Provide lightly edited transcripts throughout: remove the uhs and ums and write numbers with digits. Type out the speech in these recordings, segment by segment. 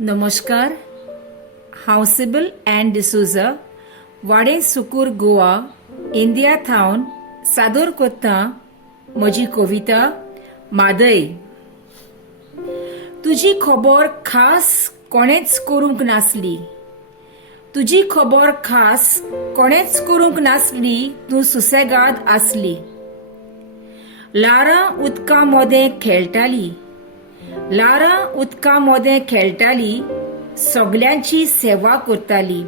नमस्कार, हांव CIBIL end D'Souza वाडे सुकूर गोवा इंडिया थावन सादोर कोत्ता म्हजी कविता म्हादई। तुजी खबर खास कोणेच करूंक नासली, तुजी खबर खास कोणेच करूंक नासली, तूं सुसेगाद आसली। लारां उदका मोदें खेळटाली, लारां उदका मोदें खेळटाली, सगल्यांची सेवा करताली।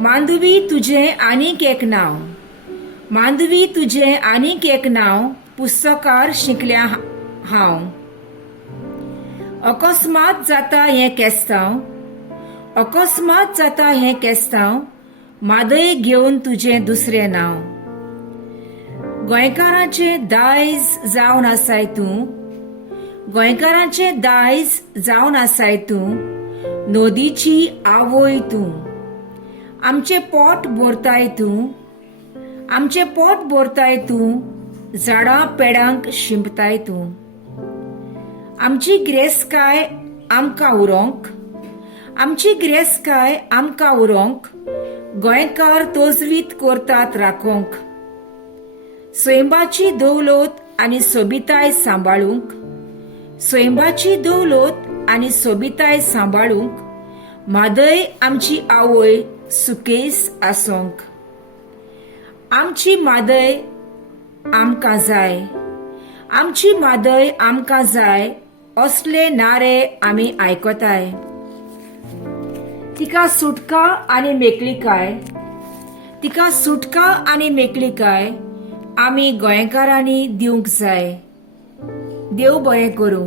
मांडवी तुजें आनीक एक नांव, मांडवी तुजें आनीक एक नांव, पुस्तकार शिकल्या हांव। अकस्मात जाता हें केस्तांव, अकस्मात जाता हें केस्तांव, म्हादई घेवन तुजें दुसरें नांव। गोंयकारांचें दायज जावन आसाय तूं, गोंयकारांचें दायज जावन आसाय तूं, नदीची आवय तूं। आमचें पोट भरताय तूं, आमचें पोट भरताय तूं, झाडां पेडांक शिंपताय तूं। आमची गिरेस्तकाय आमकां उरोंक, आमची गिरेस्तकाय आमकां उरोंक, गोंयकार तोजवीत करतात राखोंक। स्वयंबाची दौलत आनी सोबिताय सांबाळूंक, स्वयंबाची दौलत आनी सोबिताय सांबाळूंक, म्हादई आमची आवय सुकेस आसोंक। आमची म्हादई आमकां जाय, आमची म्हादई आमकां जाय, असले नारे आमी आयकताय। तिका सुटका आनी मेकळीकाय, तिका सुटका आनी मेकळीकाय आमी गोंयकारांनी दिवंक जाय। देव बरें करूं।